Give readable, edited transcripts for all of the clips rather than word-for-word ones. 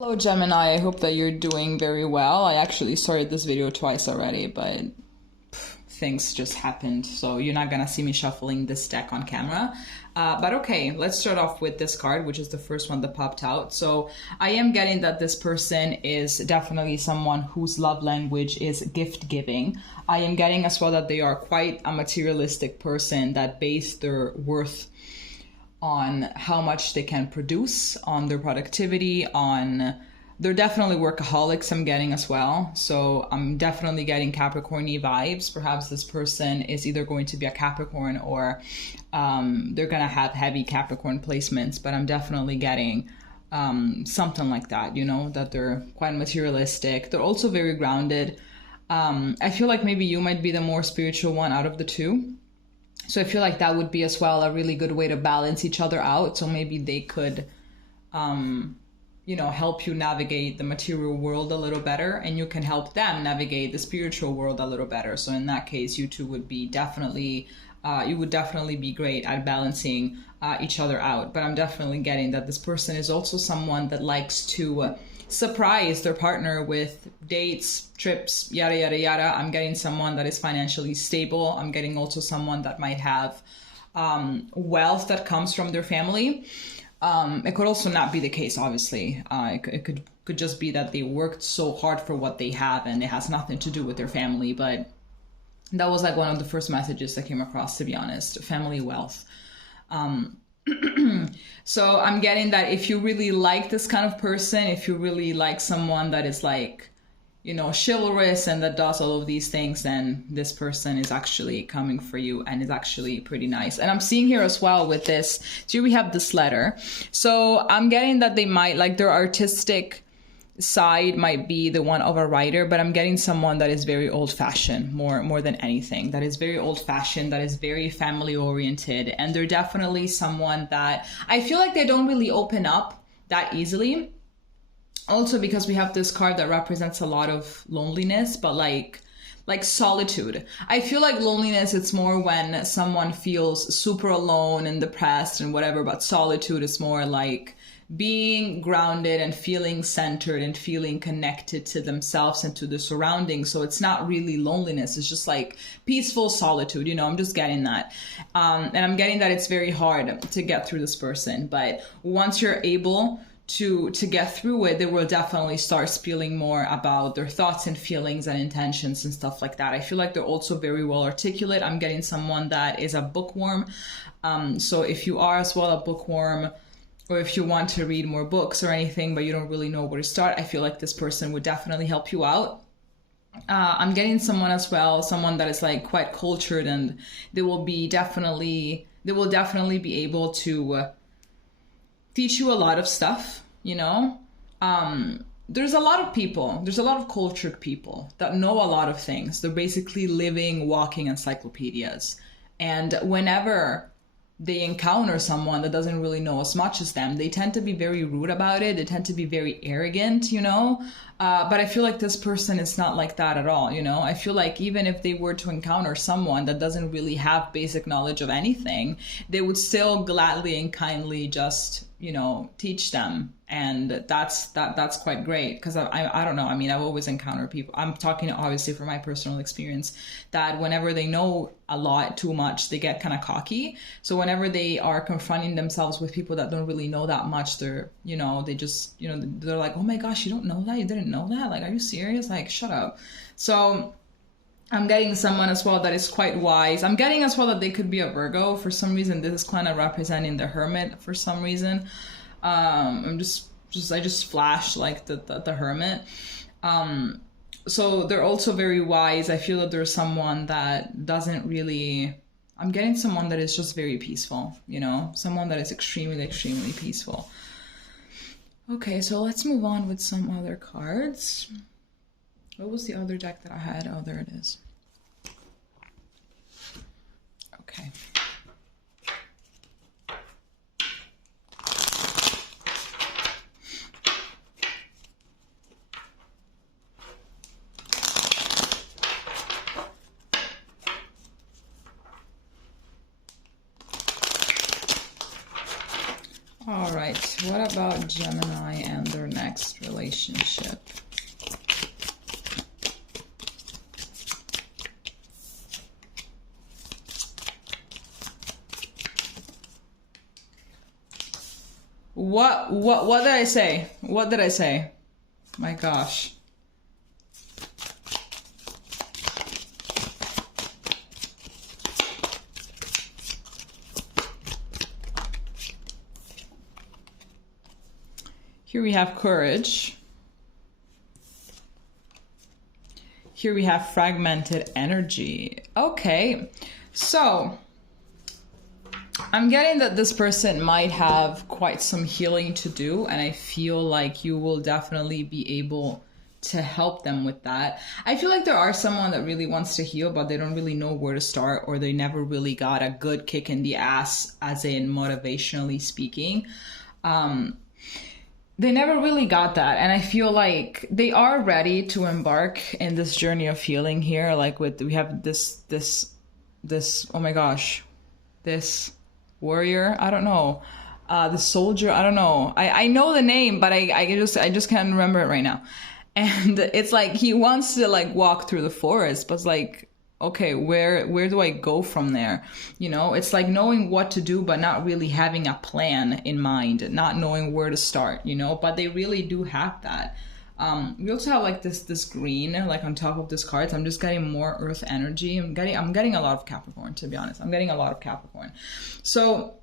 Hello Gemini, I hope that you're doing very well. I actually started this video twice already, but things just happened, so you're not gonna see me shuffling this deck on camera. But okay, let's start off with this card, which is the first one that popped out. So I am getting that this person is definitely someone whose love language is gift giving. I am getting as well that they are quite a materialistic person that base their worth on how much they can produce, on their productivity, on they're definitely workaholics. I'm getting as well. So I'm definitely getting Capricorn-y vibes. Perhaps this person is either going to be a Capricorn or they're gonna have heavy Capricorn placements, but I'm definitely getting something like that, you know, that they're quite materialistic. They're also very grounded. I feel like maybe you might be the more spiritual one out of the two. So I feel like that would be as well a really good way to balance each other out. So maybe they could, you know, help you navigate the material world a little better, and you can help them navigate the spiritual world a little better. So in that case, you two would be definitely, you would definitely be great at balancing each other out. But I'm definitely getting that this person is also someone that likes to surprise their partner with dates, trips, yada, yada, yada. I'm getting someone that is financially stable. I'm getting also someone that might have wealth that comes from their family. It could also not be the case, obviously. It could just be that they worked so hard for what they have and it has nothing to do with their family. But that was like one of the first messages that came across, to be honest, family wealth. So I'm getting that if you really like this kind of person, if you really like someone that is like, you know, chivalrous and that does all of these things, then this person is actually coming for you and is actually pretty nice. And I'm seeing here as well with this, here we have this letter. So I'm getting that they might, like, their artistic side might be the one of a writer, but I'm getting someone that is very old-fashioned more than anything, that is very old-fashioned, that is very family-oriented, and they're definitely someone that I feel like they don't really open up that easily. Also because we have this card that represents a lot of loneliness, but like solitude. I feel like loneliness, it's more when someone feels super alone and depressed and whatever, but solitude is more like being grounded and feeling centered and feeling connected to themselves and to the surroundings. So it's not really loneliness, it's just like peaceful solitude, you know. I'm just getting that. And I'm getting that it's very hard to get through this person, but once you're able to get through it, they will definitely start spilling more about their thoughts and feelings and intentions and stuff like that. I feel like they're also very well articulate. I'm getting someone that is a bookworm. So if you are as well a bookworm, or if you want to read more books or anything, but you don't really know where to start, I feel like this person would definitely help you out. I'm getting someone as well, someone that is like quite cultured, and they will definitely be able to teach you a lot of stuff, you know. There's a lot of cultured people that know a lot of things. They're basically living, walking encyclopedias. And whenever they encounter someone that doesn't really know as much as them, they tend to be very rude about it. They tend to be very arrogant, you know. But I feel like this person is not like that at all, you know. I feel like even if they were to encounter someone that doesn't really have basic knowledge of anything, they would still gladly and kindly just, you know, teach them. And that's quite great, because I don't know, I mean, I've always encountered people, I'm talking obviously from my personal experience, that whenever they know a lot too much, they get kind of cocky. So whenever they are confronting themselves with people that don't really know that much, they're, you know, they just, you know, they're like, oh my gosh, you don't know that? You didn't know that? Like, are you serious? Like, shut up. So I'm getting someone as well that is quite wise. I'm getting as well that they could be a Virgo. For some reason, this is kind of representing the Hermit for some reason. I just flashed like the Hermit. So they're also very wise. I feel that there's someone that doesn't really, I'm getting someone that is just very peaceful, you know, someone that is extremely, extremely peaceful. Okay, so let's move on with some other cards. What was the other deck that I had? Oh, there it is. Okay. All right, what about Gemini and their next relationship? relationship. What did I say? What did I say? My gosh. Here we have courage. Here we have fragmented energy. Okay, so I'm getting that this person might have quite some healing to do, and I feel like you will definitely be able to help them with that. I feel like there are someone that really wants to heal, but they don't really know where to start, or they never really got a good kick in the ass, as in motivationally speaking. They never really got that, and I feel like they are ready to embark in this journey of healing here. Like we have this oh my gosh, this warrior, I don't know, the soldier, I don't know. I know the name, but I just can't remember it right now. And it's like he wants to like walk through the forest, but it's like, okay, where do I go from there? You know, it's like knowing what to do, but not really having a plan in mind, not knowing where to start, you know, but they really do have that. We also have like this green, like on top of this cards. I'm just getting more earth energy. I'm getting a lot of Capricorn, to be honest. I'm getting a lot of Capricorn. So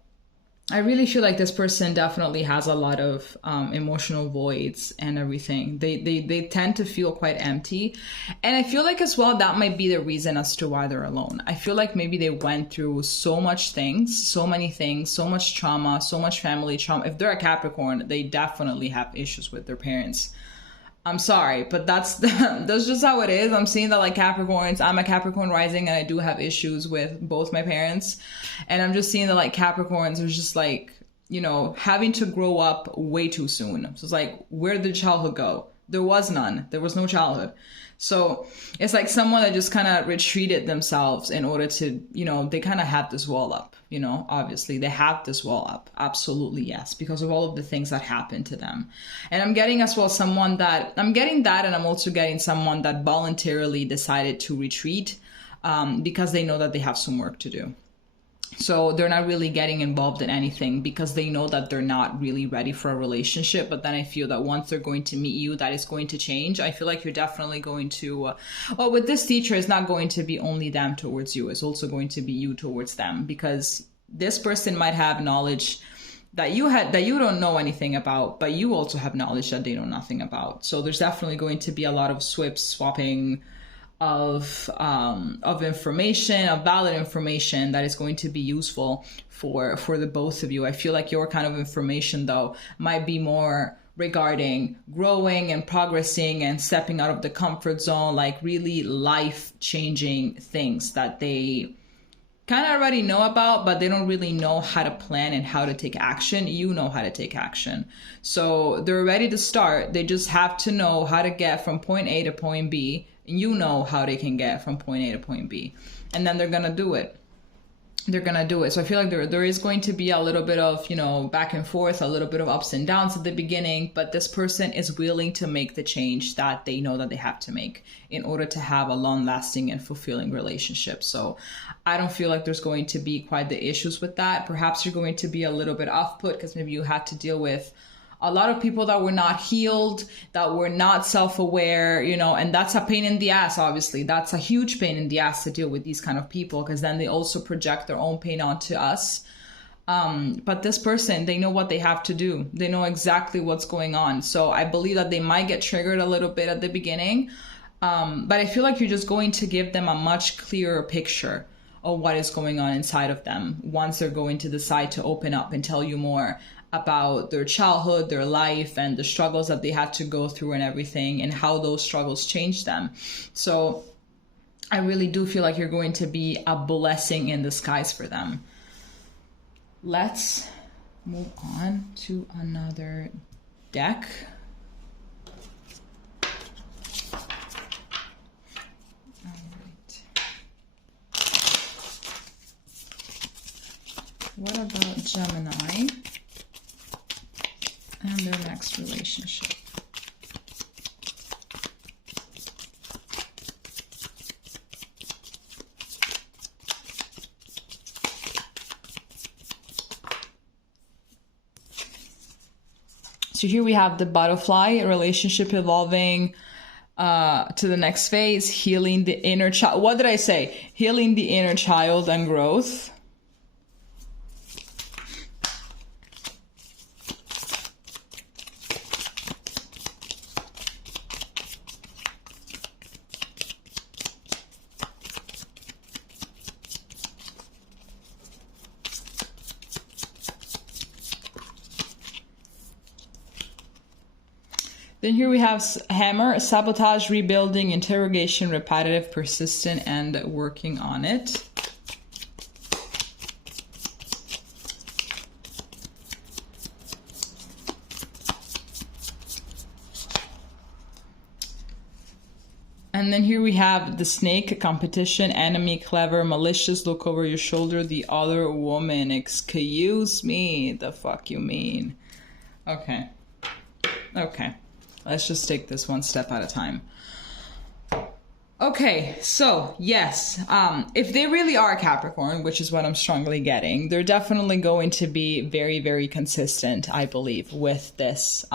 I really feel like this person definitely has a lot of emotional voids and everything. They tend to feel quite empty. And I feel like as well, that might be the reason as to why they're alone. I feel like maybe they went through so much things, so many things, so much trauma, so much family trauma. If they're a Capricorn, they definitely have issues with their parents. I'm sorry, but that's just how it is. I'm seeing that like Capricorns, I'm a Capricorn rising and I do have issues with both my parents. And I'm just seeing that like Capricorns are just like, you know, having to grow up way too soon. So it's like, where did childhood go? There was none. There was no childhood. So it's like someone that just kind of retreated themselves in order to, you know, they kind of have this wall up, you know, obviously they have this wall up. Absolutely, yes, because of all of the things that happened to them. And I'm getting as well someone that, I'm getting that, and I'm also getting someone that voluntarily decided to retreat because they know that they have some work to do. So they're not really getting involved in anything because they know that they're not really ready for a relationship. But then I feel that once they're going to meet you, that is going to change. I feel like you're definitely going to, well, with this teacher, it's not going to be only them towards you. It's also going to be you towards them, because this person might have knowledge that you don't know anything about, but you also have knowledge that they know nothing about. So there's definitely going to be a lot of swapping of information, of valid information that is going to be useful for the both of you. I feel like your kind of information though might be more regarding growing and progressing and stepping out of the comfort zone, like really life-changing things that they kind of already know about, but they don't really know how to plan and how to take action. You know how to take action. So they're ready to start. They just have to know how to get from point A to point B. You know how they can get from point A to point B. And then they're going to do it. They're going to do it. So I feel like there is going to be a little bit of, you know, back and forth, a little bit of ups and downs at the beginning, but this person is willing to make the change that they know that they have to make in order to have a long-lasting and fulfilling relationship. So I don't feel like there's going to be quite the issues with that. Perhaps you're going to be a little bit off-put because maybe you had to deal with a lot of people that were not healed, that were not self-aware, you know, and that's a pain in the ass, obviously. That's a huge pain in the ass to deal with these kind of people, because then they also project their own pain onto us. But this person, they know what they have to do. They know exactly what's going on. So I believe that they might get triggered a little bit at the beginning. But I feel like you're just going to give them a much clearer picture of what is going on inside of them once they're going to decide to open up and tell you more about their childhood, their life, and the struggles that they had to go through and everything, and how those struggles changed them. So I really do feel like you're going to be a blessing in disguise for them. Let's move on to another deck. What about Gemini and their next relationship? So here we have the butterfly, relationship evolving to the next phase, healing the inner child. What did I say? Healing the inner child and growth. Then here we have hammer, sabotage, rebuilding, interrogation, repetitive, persistent, and working on it. And then here we have the snake, competition, enemy, clever, malicious, look over your shoulder, the other woman. Excuse me, the fuck you mean? Okay. Okay. Let's just take this one step at a time. Okay, so yes, if they really are Capricorn, which is what I'm strongly getting, they're definitely going to be very, very consistent, I believe, with this,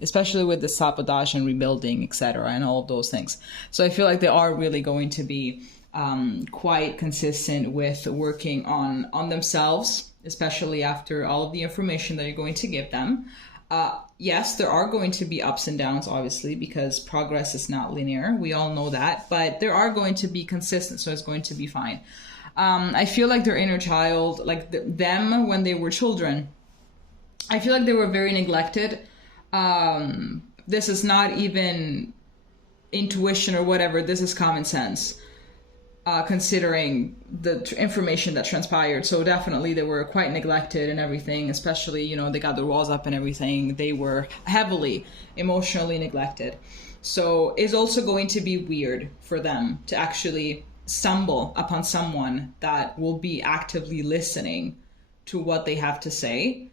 especially with the sabotage and rebuilding, etc., and all of those things. So I feel like they are really going to be quite consistent with working on themselves, especially after all of the information that you're going to give them. Yes, there are going to be ups and downs, obviously, because progress is not linear. We all know that, but there are going to be consistent, so it's going to be fine. I feel like their inner child, like them when they were children, I feel like they were very neglected. This is not even intuition or whatever. This is common sense. Considering the information that transpired. So definitely they were quite neglected and everything, especially, you know, they got their walls up and everything. They were heavily emotionally neglected. So it's also going to be weird for them to actually stumble upon someone that will be actively listening to what they have to say,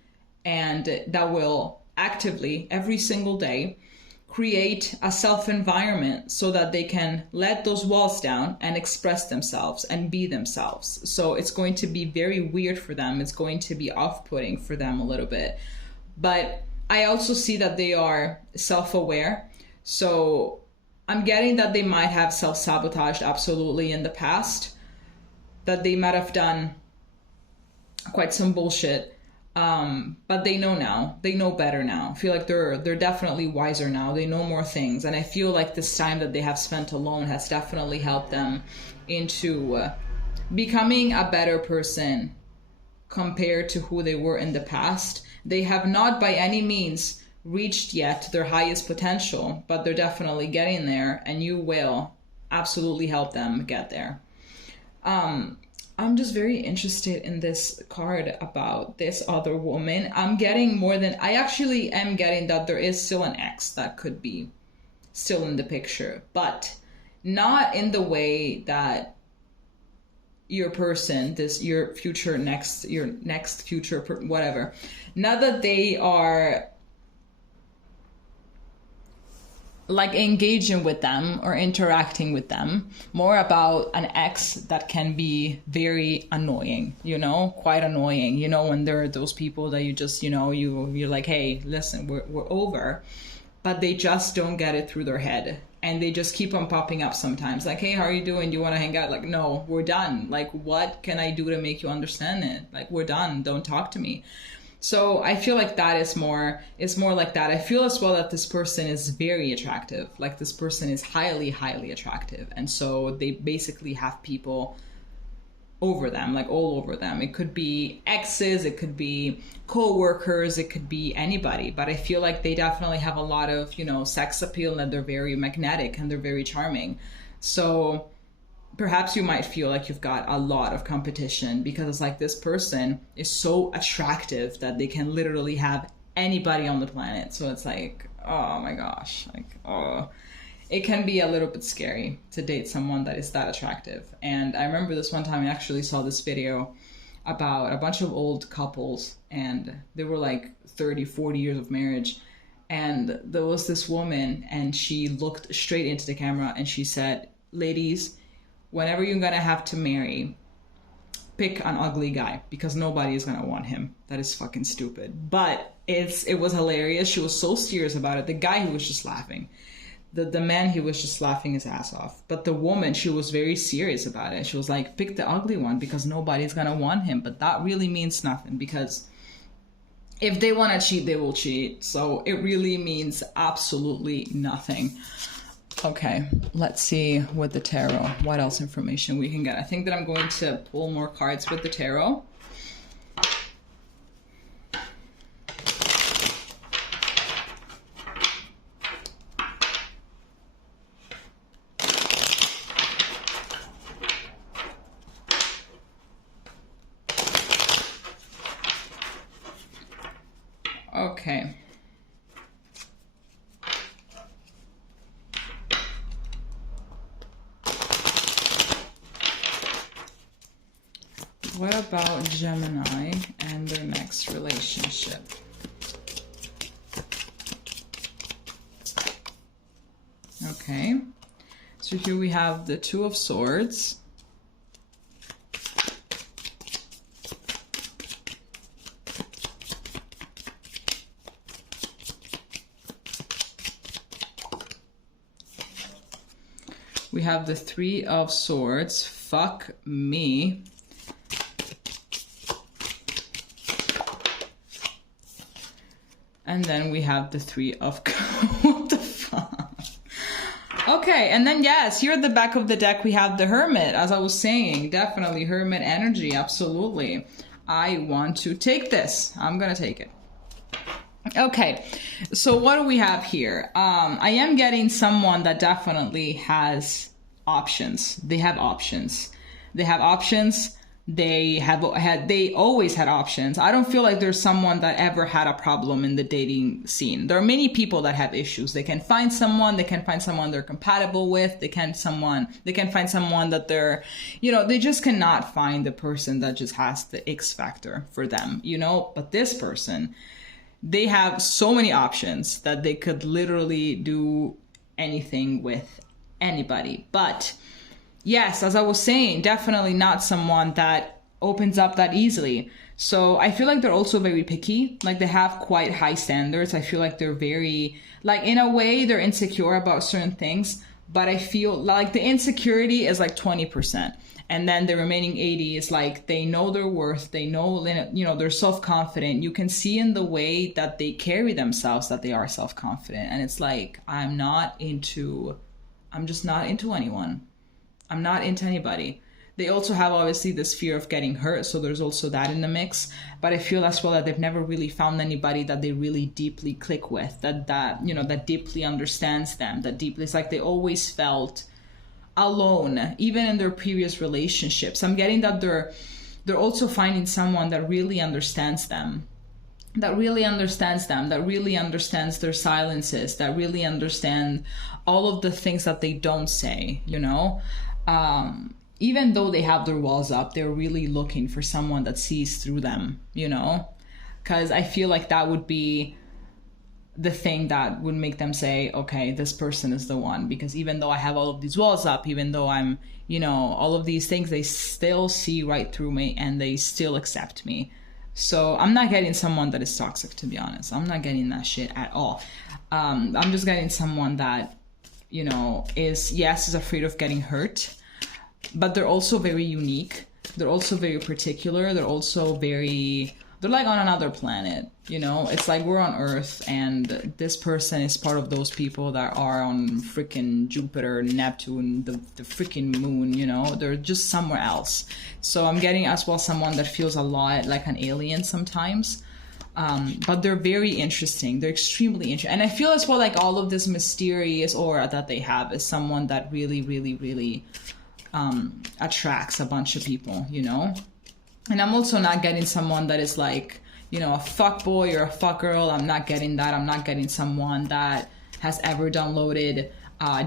and that will actively, every single day, create a self-environment so that they can let those walls down and express themselves and be themselves. So it's going to be very weird for them. It's going to be off-putting for them a little bit. But I also see that they are self-aware. So I'm getting that they might have self-sabotaged absolutely in the past, that they might have done quite some bullshit. But they know now. They know better now. I feel like they're definitely wiser now. They know more things. And I feel like this time that they have spent alone has definitely helped them into becoming a better person compared to who they were in the past. They have not by any means reached yet their highest potential, but they're definitely getting there, and you will absolutely help them get there. I'm just very interested in this card about this other woman. I'm getting more than, I actually am getting that there is still an ex that could be still in the picture, but not in the way that your person, your next future, whatever. Not that they are like engaging with them or interacting with them, more about an ex that can be very annoying, you know, quite annoying, you know, when there are those people that you just, you know, you're like, hey, listen, we're over, but they just don't get it through their head. And they just keep on popping up sometimes. Like, hey, how are you doing? Do you want to hang out? Like, no, we're done. Like, what can I do to make you understand it? Like, we're done. Don't talk to me. So I feel like that is more like that. I feel as well that this person is very attractive. Like, this person is highly, highly attractive. And so they basically have people over them, like all over them. It could be exes, it could be co-workers, it could be anybody. But I feel like they definitely have a lot of, you know, sex appeal, and they're very magnetic and they're very charming. So perhaps you might feel like you've got a lot of competition because it's like this person is so attractive that they can literally have anybody on the planet. So it's like, oh my gosh, like, oh, it can be a little bit scary to date someone that is that attractive. And I remember this one time I actually saw this video about a bunch of old couples, and they were like 30, 40 years of marriage. And there was this woman, and she looked straight into the camera and she said, ladies, whenever you're gonna have to marry, pick an ugly guy because nobody is gonna want him. That is fucking stupid. But it was hilarious. She was so serious about it. The guy, he was just laughing. The man, he was just laughing his ass off. But the woman, she was very serious about it. She was like, pick the ugly one because nobody's gonna want him. But that really means nothing, because if they want to cheat, they will cheat. So it really means absolutely nothing. Okay, let's see with the tarot what else information we can get. I think that I'm going to pull more cards with the tarot. Okay. What about Gemini and their next relationship? Okay. So here we have the Two of Swords. We have the Three of Swords. Fuck me. And then we have the Three of... What the fuck? Okay, and then yes, here at the back of the deck we have the Hermit. As I was saying, definitely Hermit energy, absolutely. I want to take this. I'm gonna take it. Okay, so what do we have here? I am getting someone that definitely has options. They have options. They have options. They always had options. I don't feel like there's someone that ever had a problem in the dating scene. There are many people that have issues. They can find someone they're compatible with. They can find someone that they're, they just cannot find the person that just has the X factor for them, but this person, they have so many options that they could literally do anything with anybody. But yes, as I was saying, definitely not someone that opens up that easily. So I feel like they're also very picky. Like they have quite high standards. I feel like they're very, like in a way, they're insecure about certain things. But I feel like the insecurity is like 20%. And then the remaining 80 is like, they know their worth. They know, they're self-confident. You can see in the way that they carry themselves that they are self-confident. And it's like, I'm just not into anyone. I'm not into anybody. They also have obviously this fear of getting hurt, so there's also that in the mix. But I feel as well that they've never really found anybody that they really deeply click with, that deeply understands them, it's like they always felt alone, even in their previous relationships. I'm getting that they're also finding someone that really understands them, that really understands their silences, that really understand all of the things that they don't say, even though they have their walls up, they're really looking for someone that sees through them, because I feel like that would be the thing that would make them say, okay, this person is the one. Because even though I have all of these walls up, even though I'm, all of these things, they still see right through me and they still accept me. So I'm not getting someone that is toxic, to be honest. I'm not getting that shit at all. I'm just getting someone that, is afraid of getting hurt, but they're also very unique. They're also very particular. They're like on another planet, It's like we're on Earth and this person is part of those people that are on freaking Jupiter, Neptune, the freaking moon, They're just somewhere else. So I'm getting as well someone that feels a lot like an alien sometimes. But they're very interesting. They're extremely interesting. And I feel as well like all of this mysterious aura that they have is someone that really, really, really attracts a bunch of people, And I'm also not getting someone that is like, a fuck boy or a fuck girl. I'm not getting that. I'm not getting someone that has ever downloaded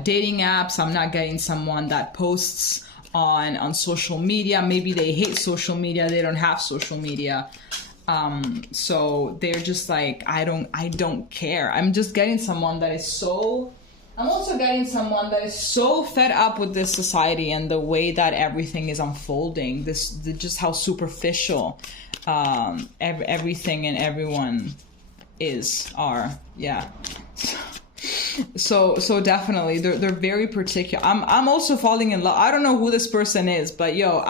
dating apps. I'm not getting someone that posts on social media. Maybe they hate social media. They don't have social media. So they're just like, I don't care. I'm just getting someone that is so I'm also getting someone that is so fed up with this society and the way that everything is unfolding. Just how superficial everything and everyone are. Yeah. So definitely they're very particular. I'm also falling in love. I don't know who this person is, but yo,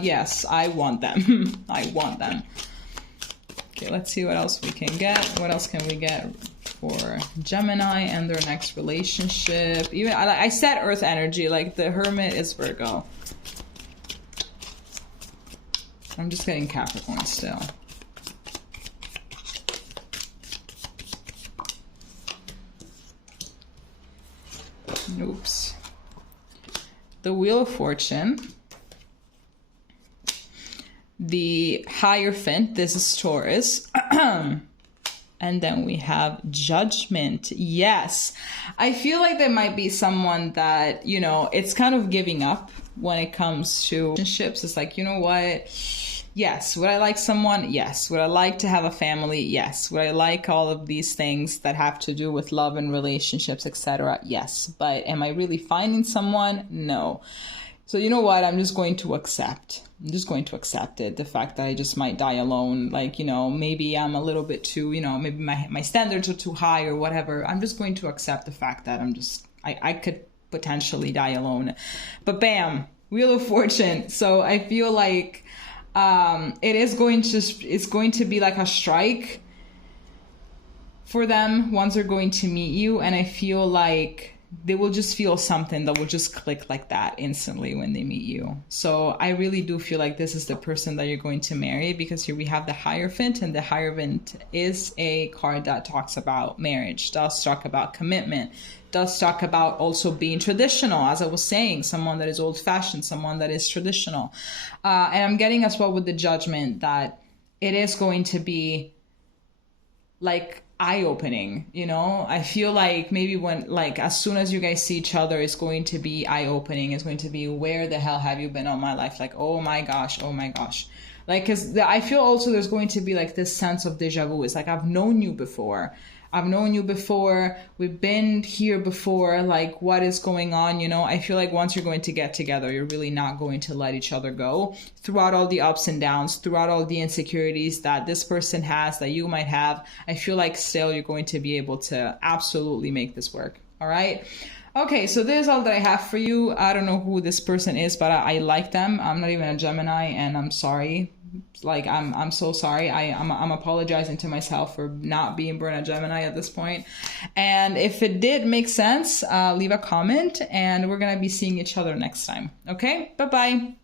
yes, I want them. I want them. Okay, let's see what else we can get. What else can we get for Gemini and their next relationship? Even I said Earth energy, like the Hermit is Virgo. I'm just getting Capricorn still. Oops. The Wheel of Fortune. The Hierophant, this is Taurus. And then we have Judgment. Yes. I feel like there might be someone that, you know, it's kind of giving up when it comes to relationships. It's like, you know what? Yes. Would I like someone? Yes. Would I like to have a family? Yes. Would I like all of these things that have to do with love and relationships, etc.? Yes. But am I really finding someone? No. So you know what? I'm just going to accept. I'm just going to accept it. The fact that I just might die alone. Like, you know, maybe I'm a little bit too, you know, maybe my standards are too high or whatever. I'm just going to accept the fact that I could potentially die alone. But bam, Wheel of Fortune. So I feel like it's going to be like a strike for them once they're going to meet you. And I feel like they will just feel something that will just click like that instantly when they meet you. So I really do feel like this is the person that you're going to marry, because here we have the Hierophant, and the Hierophant is a card that talks about marriage, does talk about commitment, does talk about also being traditional, as I was saying, someone that is old-fashioned, someone that is traditional. And I'm getting as well with the Judgment that it is going to be like eye-opening, you know. I feel like maybe when, like, as soon as you guys see each other, it's going to be eye-opening. It's going to be, where the hell have you been all my life? Like, oh my gosh. Like, because I feel also there's going to be like this sense of deja vu. It's like, I've known you before. We've been here before. Like, what is going on? You know, I feel like once you're going to get together, you're really not going to let each other go throughout all the ups and downs, throughout all the insecurities that this person has, that you might have. I feel like still you're going to be able to absolutely make this work. All right. Okay, so there's all that I have for you. I don't know who this person is, but I like them. I'm not even a Gemini, and I'm sorry. Like, I'm so sorry. I'm apologizing to myself for not being born a Gemini at this point. And if it did make sense, leave a comment, and we're gonna be seeing each other next time. Okay, bye-bye.